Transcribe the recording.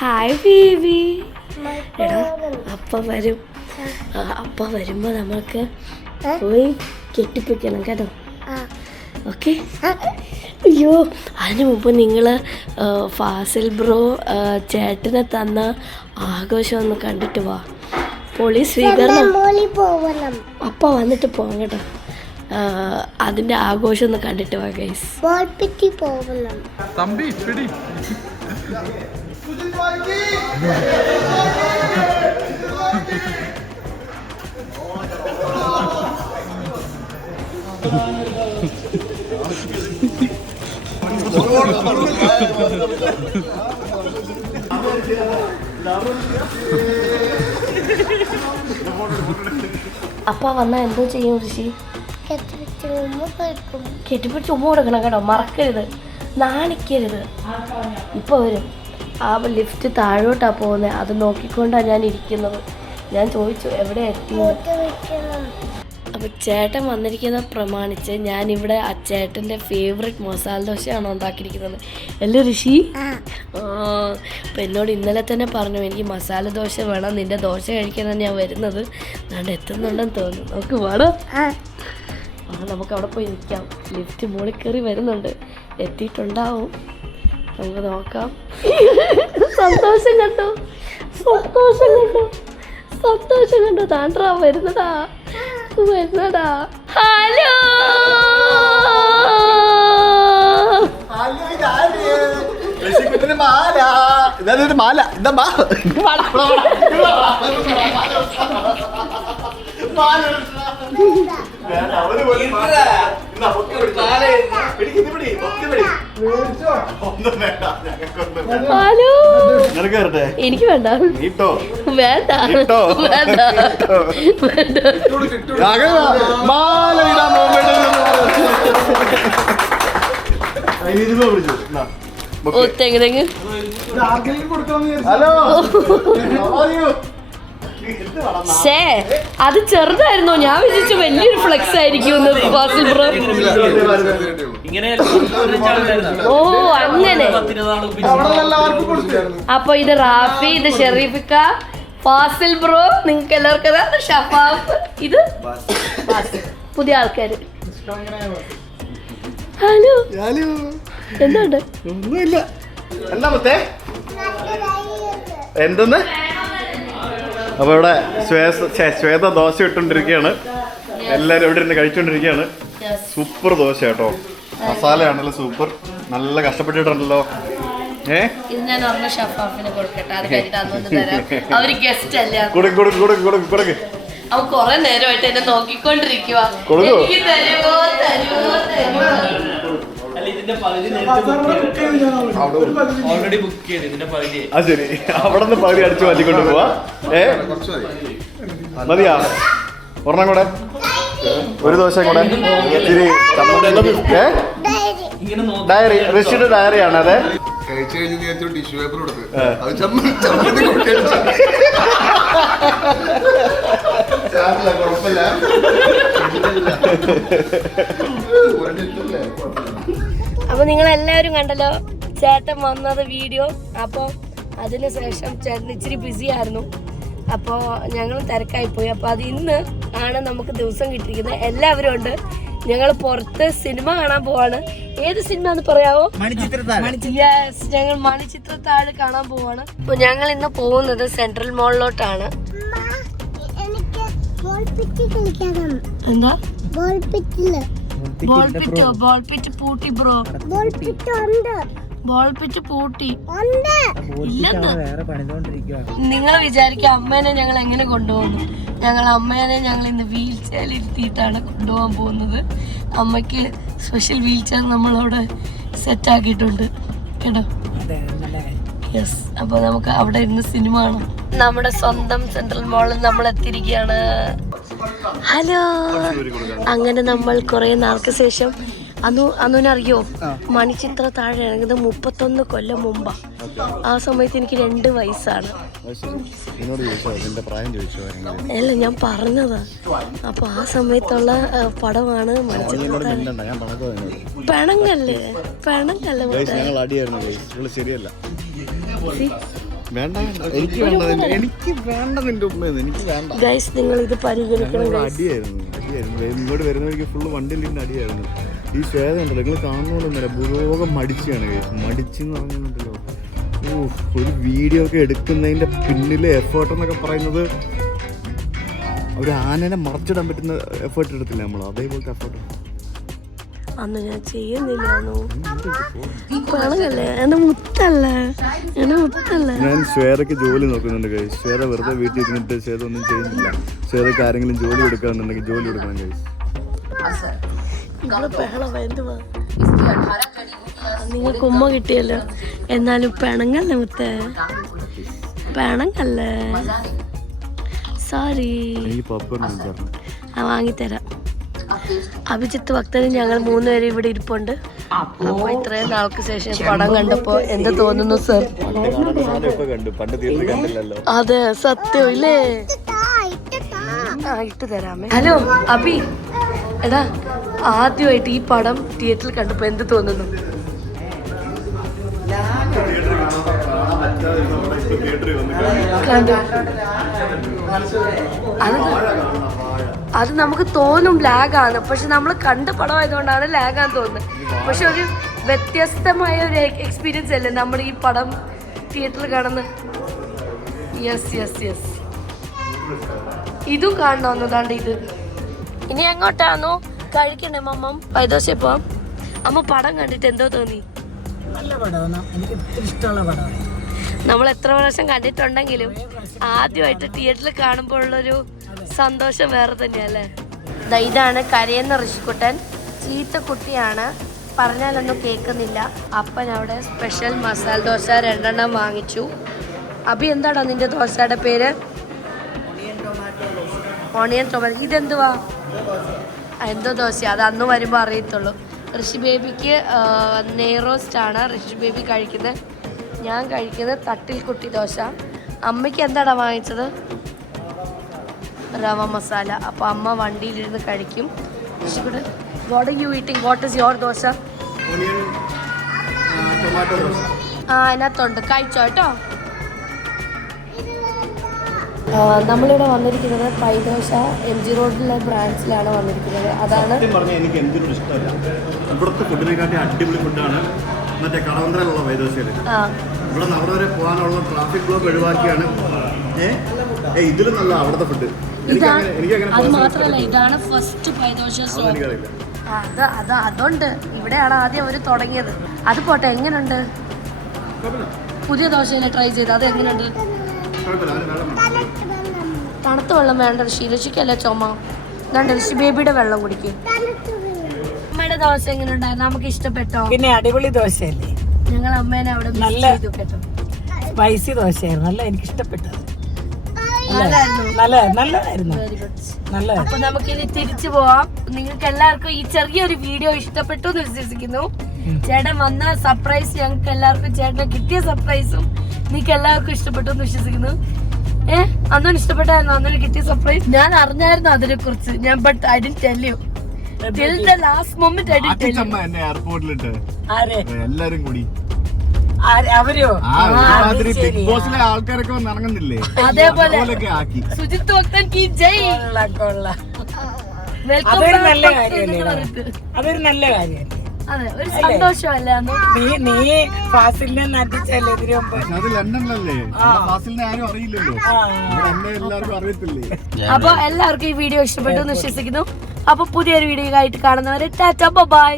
Hi baby എടാ അപ്പ വരും. അപ്പ വരുമ്പോ നമ്മൾക്ക് പോയി കെട്ടിപ്പിക്കണം കേട്ടോ. ഓക്കെ അയ്യോ അതിന് മുമ്പ് നിങ്ങൾ ഫാസിൽ ബ്രോ ചേട്ടനെ തന്ന ആഘോഷം ഒന്ന് കണ്ടിട്ട് വാ. പൊളി സ്വീകരണം. അപ്പ വന്നിട്ട് പോകാം കേട്ടോ. അതിന്റെ ആഘോഷം ഒന്ന് കണ്ടിട്ട് വാ ഗൈസ് തമ്പി അപ്പ വന്ന എന്തോ ചെയ്യും ഋഷി? കെട്ടിപ്പിടിച്ച് ഉമ്മ കൊടുക്കണം കേട്ടോ. മറക്കരുത്. നാണിക്കരുത്. ഇപ്പൊ വരും. ആ ലിഫ്റ്റ് താഴോട്ടാണ് പോകുന്നത് അത് നോക്കിക്കൊണ്ടാണ് ഞാൻ ഇരിക്കുന്നത്. ഞാൻ ചോദിച്ചു എവിടെ എത്തി? അപ്പൊ അപ്പോൾ ചേട്ടൻ വന്നിരിക്കുന്ന പ്രമാണിച്ച് ഞാൻ ഇവിടെ ആ ചേട്ടന്റെ ഫേവറേറ്റ് മസാല ദോശയാണ് ഉണ്ടാക്കിയിരിക്കുന്നത്. അല്ലേ ഋഷി? അപ്പം എന്നോട് ഇന്നലെ തന്നെ പറഞ്ഞു എനിക്ക് മസാല ദോശ വേണം നിന്റെ ദോശ കഴിക്കാനാണ് ഞാൻ വരുന്നത്. അതുകൊണ്ട് എത്തുന്നുണ്ടെന്ന് തോന്നുന്നു. നമുക്ക് വേണം നമുക്ക് അവിടെ പോയി നിൽക്കാം ലിഫ്റ്റ് മുകളിൽ കയറി വരുന്നുണ്ട്. എത്തിയിട്ടുണ്ടാവും. നമുക്ക് നോക്കാം. സന്തോഷം കണ്ടോ? സന്തോഷം കണ്ടോ? സന്തോഷം കണ്ടോ? താണ്ടാ വരുന്നതാ. വരുന്നതാ. ഹലോ! മാല. ഇതൊരു മാല. ഇതാ മാ. നിനക്ക് എനിക്ക് വേണ്ട. നീട്ടോ? വേണ്ട. ഇട്ടോ? വേണ്ട. വേണ്ട. മാല ഇടാൻ പിടിച്ചു എന്നാ, ഓ ബൊക്കെ. തെങ്ങ്. തെങ്ങ് ഹലോ. ഷേ അത് ചെറുതായിരുന്നോ? ഞാൻ വിചാരിച്ചു വലിയൊരു ഫ്ലെക്സ് ആയിരിക്കും ഫാസിൽ ബ്രോ. ഓ അങ്ങനെ. അപ്പൊ ഇത് റാഫി ഇത് ഷെറീഫിക്ക ഫാസിൽ ബ്രോ നിങ്ങൾക്ക് എല്ലാവർക്കും ഷഫാഫ്. ഇത്. പുതിയ ആൾക്കാര്. ഹലോ. ഹലോ. എന്തുണ്ട്? ഒന്നുമില്ല. എന്താ മത്തേ? എന്തെന്ന്? അപ്പൊ ഇവിടെ ശ്വേത ശ്വേത ദോശ ഇട്ടുകൊണ്ടിരിക്കുകയാണ്. എല്ലാരും ഇവിടെ ഇരുന്ന് കഴിച്ചുകൊണ്ടിരിക്കുകയാണ്. സൂപ്പർ ദോശ കേട്ടോ. മസാലയാണല്ലോ സൂപ്പർ. നല്ല കഷ്ടപ്പെട്ടിട്ടുണ്ടല്ലോ. ഏ? ഇത് ഞാൻ ഓർമ്മ ഷഫാഫിന് കൊടുക്കട്ടെ. അത് കഴിഞ്ഞിട്ട് അന്ന് തരാം. അവർ ഗസ്റ്റ് അല്ല? കൊടുക്ക് കൊടുക്ക് കൊടുക്ക് കൊടുക്ക് കൊടുക്ക്. അവൻ കൊറേ നേരമായിട്ട് എന്നെ നോക്കിക്കൊണ്ടിരിക്കുക തരുമോ തരുമോ ഓൾറെഡി ബുക്ക് ചെയ്ത് ഇതിന്റെ പകുതി. ആ ശരി. അവിടെ നിന്ന് പകുതി അടിച്ചു മാറ്റിക്കൊണ്ട് പോവാ. ഏ? മതിയാ. ഒരെണ്ണം കൂടെ. ഒരു ദോശ കൂടെ. ഇച്ചിരി ഡയറി ഇങ്ങനെ നോക്കി. ഡയറി. ഋഷിയുടെ ഡയറിയാണ് അതെ. കഴിച്ചു കഴിഞ്ഞ് നീ ഏറ്റവും ടിഷ്യൂ പേപ്പർ കൊടുത്ത്. അത് ചമ്മന്തി കുഴപ്പമില്ല കുഴപ്പമില്ല. നിങ്ങൾ എല്ലാവരും കണ്ടല്ലോ ചേട്ടൻ വന്നത് വീഡിയോ. അപ്പോൾ അതിന് ശേഷം ചേട്ടൻ ഇച്ചിരി ബിസി ആയിരുന്നു. അപ്പോൾ ഞങ്ങൾ തിരക്കായിപ്പോയി അപ്പോൾ അത് ഇന്ന് ആണ് നമുക്ക് ദിവസം കിട്ടിയിരിക്കുന്നത്. എല്ലാവരും ഉണ്ട്. ഞങ്ങൾ പുറത്ത് സിനിമ കാണാൻ പോവാണ്. ഏത് സിനിമ എന്ന് പറയാവോ? യെസ് ഞങ്ങൾ മണിച്ചിത്രത്താഴ് കാണാൻ പോവാണ്. അപ്പൊ ഞങ്ങൾ ഇന്ന് പോകുന്നത് സെൻട്രൽ മോളിലോട്ടാണ്. എന്താ? ബോൾ പിറ്റിൽ പിറ്റോ ബോൾ പിറ്റ് പൂട്ടി ബ്രോ ബോൾ പിറ്റ് ഉണ്ട്. ബോൾ പൂട്ടി. ഉണ്ട്. ഇല്ലെന്ന്. നിങ്ങൾ വിചാരിക്കും അമ്മേനെ ഞങ്ങൾ എങ്ങനെ കൊണ്ടുപോകുന്നു. ഞങ്ങൾ അമ്മേനെ ഞങ്ങൾ ഇന്ന് വീൽ ചെയറിൽ ഇരുത്തിയിട്ടാണ് കൊണ്ടുപോകാൻ പോകുന്നത്. അമ്മയ്ക്ക് സ്പെഷ്യൽ വീൽ ചെയർ നമ്മളവിടെ സെറ്റ് ആക്കിയിട്ടുണ്ട്. കേട്ടോ? യെസ് അപ്പൊ നമുക്ക് അവിടെ ഇരുന്ന് സിനിമ കാണാം. നമ്മുടെ സ്വന്തം സെൻട്രൽ മോളിൽ നമ്മൾ എത്തിയിരിക്കുകയാണ്. ഹലോ. അങ്ങനെ നമ്മൾ കുറെ നാൾക്ക് ശേഷം അന്നു അന്നുനറിയോ മണിച്ചിത്ര താഴെ ഇറങ്ങുന്നത് മുപ്പത്തൊന്ന് കൊല്ലം മുമ്പാ. ആ സമയത്ത് എനിക്ക് രണ്ട് വയസ്സാണ്. അല്ല ഞാൻ പറഞ്ഞതാ. അപ്പൊ ആ സമയത്തുള്ള പടമാണ് പെണങ്ങല്ലേ? പെണങ്ങല്ലേ ശരിയല്ല? വേണ്ട വേണ്ട. എനിക്ക് വേണ്ട നിന്റെ- എനിക്ക് വേണ്ട നിന്റെ ഉമ്മയെന്ന് എനിക്ക് വേണ്ട. ഗൈസ് നിങ്ങൾ ഇത് പരിഗണിക്കണം ഞങ്ങൾ guys. അടിയായിരുന്നു അടിയായിരുന്നു. വേ- ഇങ്ങോട്ട് വരുന്നവർക്ക് ഫുള്ള് വണ്ടിയിലിന്റെ അടിയായിരുന്നു. ഈ ശ്വേത ഉണ്ടല്ലോ നിങ്ങൾ കാണുന്നോളൊന്നുമില്ല ഭൂലോകം മടിച്ചാണ് കേസ് മടിച്ചെന്ന് പറഞ്ഞിട്ടുണ്ടല്ലോ. ഓ ഒരു വീഡിയോ ഒക്കെ എടുക്കുന്നതിന്റെ പിന്നിലെ എഫേർട്ട് എന്നൊക്കെ പറയുന്നത് ഒരു ആനനെ മറച്ചിടാൻ പറ്റുന്ന എഫേർട്ട് എടുത്തില്ല നമ്മൾ അതേപോലത്തെ എഫേർട്ട് അന്ന് ഞാൻ ചെയ്യുന്നില്ലാന്നു പണകല്ലേ എന്റെ മുത്തല്ലേ. എന്റെ മുത്തല്ലേ. ഞാൻ ശ്വേതയ്ക്ക് ജോലി നോക്കുന്നുണ്ട് കൈസ് ശ്വേത വെറുതെ വീട്ടിൽ ഇരുന്നിട്ട് ശ്വേത ഒന്നും ചെയ്യുന്നില്ല. ശ്വേതയ്ക്ക് ആരെങ്കിലും ജോലി കൊടുക്കാന്നുണ്ടെങ്കിൽ ജോലി കൊടുക്കണം കൈസ് നിങ്ങൾക്ക് ഉമ്മ കിട്ടിയല്ലോ. എന്നാലും പിണങ്ങല്ലേ മുത്തേ? പിണങ്ങല്ലേ? സോറി ആ വാങ്ങിത്തരാം. അഭിജിത്ത് ഭക്തനും ഞങ്ങൾ മൂന്നുപേരും ഇവിടെ ഇരിപ്പുണ്ട്. അപ്പൊ ഇത്രയും നാൾക്ക് ശേഷം പടം കണ്ടപ്പോ എന്ത് തോന്നുന്നു സർ അതെ സത്യം ഇല്ലേ? ആ ഇട്ട് തരാമേ. ഹലോ അഭി. എടാ ആദ്യമായിട്ട് ഈ പടം തിയേറ്ററിൽ കണ്ടപ്പോ എന്ത് തോന്നുന്നു? കണ്ടു. അത് അത് നമുക്ക് തോന്നും ലാഗാണ് പക്ഷെ നമ്മൾ കണ്ട പടം ആയതുകൊണ്ടാണ് ലാഗാന്ന് തോന്നുന്നത്. പക്ഷെ ഒരു വ്യത്യസ്തമായ ഒരു എക്സ്പീരിയൻസ് അല്ലേ നമ്മൾ ഈ പടം തിയേറ്ററിൽ കാണുന്നത്? യെസ് യെസ് യെസ് ഇതും കാണണമെന്നതാണ്ട് ഇത്. ഇനി എങ്ങോട്ടാണോ കഴിക്കണേ മമ്മം? പൈദോശ പോവാം അമ്മ പടം കണ്ടിട്ട് എന്തോ തോന്നി. നല്ല പടമാണ്. എനിക്ക് ഒത്തിരി ഇഷ്ടമുള്ള പടമാണ്. നമ്മൾ എത്ര പ്രാവശ്യം കണ്ടിട്ടുണ്ടെങ്കിലും ആദ്യമായിട്ട് തിയേറ്ററിൽ കാണുമ്പോഴുള്ളൊരു സന്തോഷം വേറെ തന്നെയല്ലേ? ഇതാണ് കരയുന്ന ഋഷിക്കുട്ടൻ. ചീത്ത കുട്ടിയാണ്. പറഞ്ഞാലൊന്നും കേൾക്കുന്നില്ല. അപ്പൻ അവിടെ സ്പെഷ്യൽ മസാല ദോശ രണ്ടെണ്ണം വാങ്ങിച്ചു. അഭി എന്താടാ നിന്റെ ദോശയുടെ പേര്? ഓണിയൻ ടൊമാറ്റോ ഇതെന്തുവാ? എന്തോ ദോശ അത് അന്ന് വരുമ്പോൾ അറിയത്തുള്ളൂ. ഋഷി ബേബിക്ക് നെയ്റോസ്റ്റാണ് ഋഷി ബേബി കഴിക്കുന്നത്. ഞാൻ കഴിക്കുന്നത് തട്ടിൽ കുട്ടി ദോശ. അമ്മയ്ക്ക് എന്താടാ വാങ്ങിച്ചത്? റവ മസാല. അപ്പോൾ അമ്മ വണ്ടിയിലിരുന്ന് കഴിക്കും. What you eating what is your dosa? ആ അതിനകത്തുണ്ട്. കഴിച്ചോ കേട്ടോ? നമ്മളിവിടെ വന്നിരിക്കുന്നത് പൈദോശ എം ജി റോഡിലെ ബ്രാഞ്ചിലാണ് വന്നിരിക്കുന്നത്. അതാണ് പറഞ്ഞാൽ എനിക്ക് എന്തിനും ഇഷ്ടമല്ല. ഇവിടുത്തെ ഫുഡിനെക്കാട്ടി അടിപൊളി ഫുഡാണ് മറ്റേ കടവന്ത്രയിലുള്ള വൈദോശയിൽ ആ. ഇവിടെ നിന്ന് അവിടെ വരെ പോകാനുള്ള ട്രാഫിക് ബ്ലോക്ക് ഒഴിവാക്കിയാണ്. ഏ? ഇതിലും നല്ല അവിടുത്തെ ഫുഡ് ഇതാണ് എനിക്ക് അങ്ങനെ അത് മാത്രമല്ല ഇതാണ് ഫസ്റ്റ് അത് അത് അതുണ്ട്. ഇവിടെയാണ് ആദ്യം അവർ തുടങ്ങിയത്. അത് പോട്ടെ എങ്ങനെയുണ്ട് പുതിയ ദോശയിലെ ട്രൈ ചെയ്ത് അത് എങ്ങനെയുണ്ട്. തണുത്ത വെള്ളം വേണ്ട ഋഷി ഋഷിക്കല്ലേ ചുമ? വേണ്ട ഋഷി ബേബിയുടെ വെള്ളം കുടിക്കും. അമ്മയുടെ ദോശ എങ്ങനെയുണ്ടായിരുന്നു നമുക്ക് ഇഷ്ടപ്പെട്ടോ? പിന്നെ അടിപൊളി ദോശയല്ലേ? ഞങ്ങൾ അമ്മേനെ അവിടെ നല്ല- ചെയ്തു കേട്ടോ. സ്പൈസി ദോശയായിരുന്നു. നല്ല എനിക്ക് ഇഷ്ടപ്പെട്ടത് നല്ലതായിരുന്നു. അപ്പൊ നമുക്കിനി തിരിച്ചു പോവാം. നിങ്ങൾക്ക് എല്ലാവർക്കും ഈ ചെറിയൊരു വീഡിയോ ഇഷ്ടപ്പെട്ടു എന്ന് വിശ്വസിക്കുന്നു. ചേട്ടൻ വന്ന സർപ്രൈസ് ഞങ്ങൾക്ക് എല്ലാവർക്കും ചേട്ടന് കിട്ടിയ സർപ്രൈസും നിങ്ങൾക്ക് എല്ലാവർക്കും ഇഷ്ടപ്പെട്ടു എന്ന് വിശ്വസിക്കുന്നു. ഏ അന്നും ഇഷ്ടപ്പെട്ടായിരുന്നു? അന്നൊരു കിട്ടിയ സർപ്രൈസ് ഞാൻ അറിഞ്ഞായിരുന്നു അതിനെ കുറിച്ച് ഞാൻ but I'd tell you till the last moment I'd tell you എയർപോർട്ടിലിട്ട് ആരെ? എല്ലാരും കൂടി. അവരോ. ബിഗ് ബോസിലെ ആൾക്കാരൊക്കെ വന്ന് അതേപോലെ. ആക്കി. സുജിത് ഭക്തൻ കി ജയ്. കൊള്ളാം, കൊള്ളാം. വെൽക്കം അതൊരു നല്ല കാര്യമല്ലേ അതൊരു നല്ല കാര്യമല്ലേ നീ നീ ഫാസിലിനെ നട്ടിച്ചല്ലേ ഇതിനു മുമ്പ്? അത് ലണ്ടനിലല്ലേ? ഫാസിലിനെ ആരും അറിയില്ലല്ലോ. എന്നെ എല്ലാവർക്കും അറിയത്തില്ലേ? അപ്പൊ എല്ലാവർക്കും ഈ വീഡിയോ ഇഷ്ടപ്പെട്ടു എന്ന് വിശ്വസിക്കുന്നു. അപ്പൊ പുതിയൊരു വീഡിയോ ആയിട്ട് കാണുന്നവരെ ടാറ്റ ബൈ.